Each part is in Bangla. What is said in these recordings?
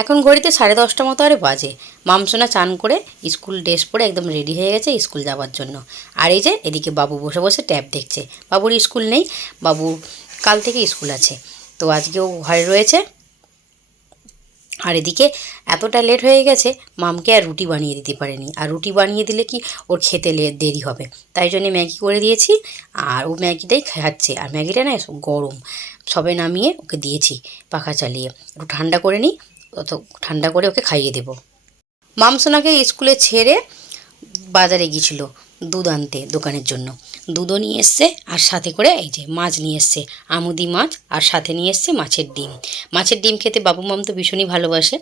এখন ঘড়িতে সাড়ে দশটা মতো আরে বাজে। মামসোনা চান করে স্কুল ড্রেস পরে একদম রেডি হয়ে গেছে স্কুল যাওয়ার জন্য। আর এই যে এদিকে বাবু বসে বসে ট্যাব দেখছে। বাবুর স্কুল নেই, বাবু কাল থেকে স্কুল আছে। তো আজকেও ঘরে রয়েছে। আর এদিকে এতটা লেট হয়ে গেছে, মামকে আর রুটি বানিয়ে দিতে পারেনি। আর রুটি বানিয়ে দিলে কি ওর খেতে দেরি হবে। তাই জন্য ম্যাগি করে দিয়েছি। আর ও ম্যাগিটাই খাচ্ছে। আর ম্যাগিটা না গরম। সবে নামিয়ে ওকে দিয়েছি পাখা চালিয়ে। একটু ঠান্ডা করে নিই অত ঠান্ডা করে ওকে খাইয়ে দেবো। মামসোনাকে স্কুলে ছেড়ে বাজারে গিয়েছিল দুধ আনতে দোকানের জন্য। দুধও নিয়ে এসছে আর সাথে করে এই যে মাছ নিয়ে এসছে, আমুদি মাছ আর সাথে নিয়ে এসছে মাছের ডিম। মাছের ডিম খেতে বাবু মাম তো ভীষণই ভালোবাসে।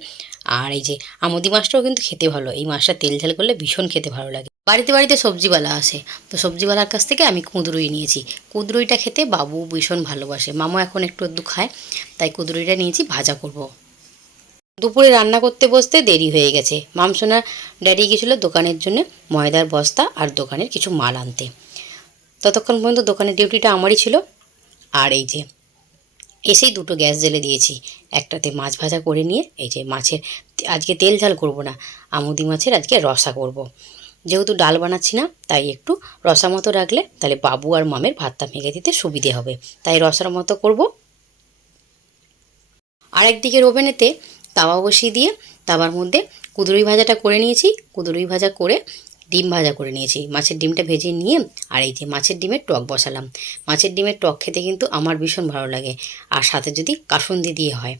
আর এই যে আমুদি মাছটাও কিন্তু খেতে ভালো, এই মাছটা তেল ঝাল করলে ভীষণ খেতে ভালো লাগে। বাড়িতে বাড়িতে সবজিওয়ালা আসে, তো সবজিওয়ালার কাছ থেকে আমি কুঁদরুই নিয়েছি। কুঁদরুইটা খেতে বাবু ভীষণ ভালোবাসে, মামা এখন একটু একটু খায়, তাই কুঁদরুইটা নিয়েছি, ভাজা করব। দুপুরে রান্না করতে বসতে দেরি হয়ে গেছে। মামসোনা ড্যাডি গেছিল দোকানের জন্য ময়দার বস্তা আর দোকানের কিছু মাল আনতে। ততক্ষণ পর্যন্ত দোকানের ডিউটিটা আমারই ছিল। আর এই যে, এসেই দুটো গ্যাস জ্বেলে দিয়েছি। একটাতে মাছ ভাজা করে নিয়ে, এই যে মাছের, আজকে তেল ঝাল করব না, আমুদি মাছের আজকে রসা করব। যেহেতু ডাল বানাচ্ছি না, তাই একটু রসা মতো রাখলে তাহলে বাবু আর মামের ভাতটা মেঘে দিতে সুবিধে হবে। তাই রসার মতো করব। আরেকদিকের ওভেনেতে তাওয়া বসিয়ে দিয়ে তাওয়ার মধ্যে কুদরুই ভাজাটা করে নিয়েছি। কুদরুই ভাজা করে ডিম ভাজা করে নিয়েছি। মাছের ডিমটা ভেজে নিয়ে আর এই যে মাছের ডিমের টক বসালাম। মাছের ডিমের টক খেতে কিন্তু আমার ভীষণ ভালো লাগে। আর সাথে যদি কাসুন্দি দিয়ে হয়,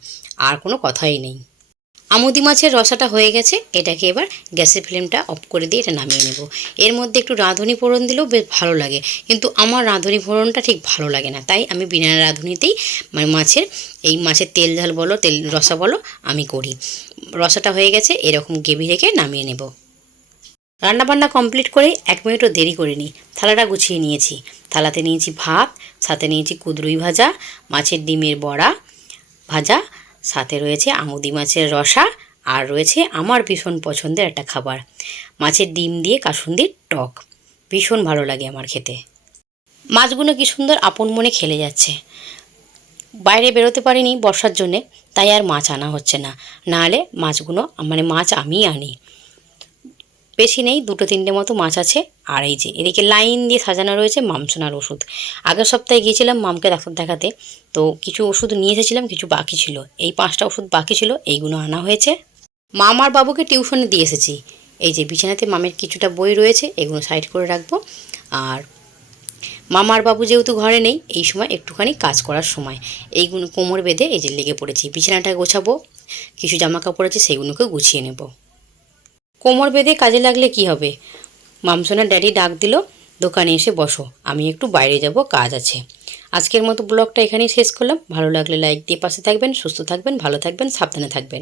আর কোনো কথাই নেই। আমুদি মাছের রসাটা হয়ে গেছে, এটাকে এবার গ্যাসের ফ্লেমটা অফ করে দিয়ে এটা নামিয়ে নেব। এর মধ্যে একটু রাঁধুনি ফোড়ন দিলেও বেশ ভালো লাগে, কিন্তু আমার রাঁধুনি ফোড়নটা ঠিক ভালো লাগে না, তাই আমি বিনা রাঁধুনিতেই মানে মাছের এই মাছের তেল ঝাল বলো, তেল রসা বলো, আমি করি। রসাটা হয়ে গেছে, এরকম গেভি রেখে নামিয়ে নেব। রান্নাবান্না কমপ্লিট করে এক মিনিটও দেরি করিনি, থালাটা গুছিয়ে নিয়েছি। থালাতে নিয়েছি ভাত, সাথে নিয়েছি কুদরুই ভাজা, মাছের ডিমের বড়া ভাজা সাথে রয়েছে আমুদি মাছের রসা আর রয়েছে আমার ভীষণ পছন্দের একটা খাবার, মাছের ডিম দিয়ে কাসুন্দির টক। ভীষণ ভালো লাগে আমার খেতে। মাছগুলো কি সুন্দর আপন মনে খেলে যাচ্ছে। বাইরে বেরোতে পারিনি বর্ষার জন্যে, তাই আর মাছ আনা হচ্ছে না। নাহলে মাছগুলো মানে মাছ আমি আনি। বেশি নেই, দুটো তিনটে মতো মাছ আছে। আর এই যে, এদিকে লাইন দিয়ে সাজানো রয়েছে মামসোনার ওষুধ। আগের সপ্তাহে গিয়েছিলাম মামকে ডাক্তার দেখাতে, তো কিছু ওষুধ নিয়ে এসেছিলাম, কিছু বাকি ছিল। এই পাঁচটা ওষুধ বাকি ছিল, এইগুলো আনা হয়েছে। মামার বাবুকে টিউশনে দিয়ে এসেছি। এই যে, বিছানাতে মামের কিছুটা বই রয়েছে, এগুলো সাইড করে রাখব। আর মামার বাবু যেহেতু ঘরে নেই, এই সময় একটুখানি কাজ করার সময়। এইগুলো কোমর বেঁধে এই যে লেগে পড়েছি। বিছানাটা গোছাবো, কিছু জামা কাপড় আছে, সেগুলোকে গুছিয়ে নেব। কোমর বেঁধে কাজে লাগলে কি হবে? মামসোনার ড্যাডি ডাক দিল, দোকানে এসে বসো, আমি একটু বাইরে যাব, কাজ আছে। আজকের মতো ব্লগটা এখানেই শেষ করলাম। ভালো লাগলে লাইক দিয়ে পাশে থাকবেন, সুস্থ থাকবেন, ভালো থাকবেন, সাবধানে থাকবেন।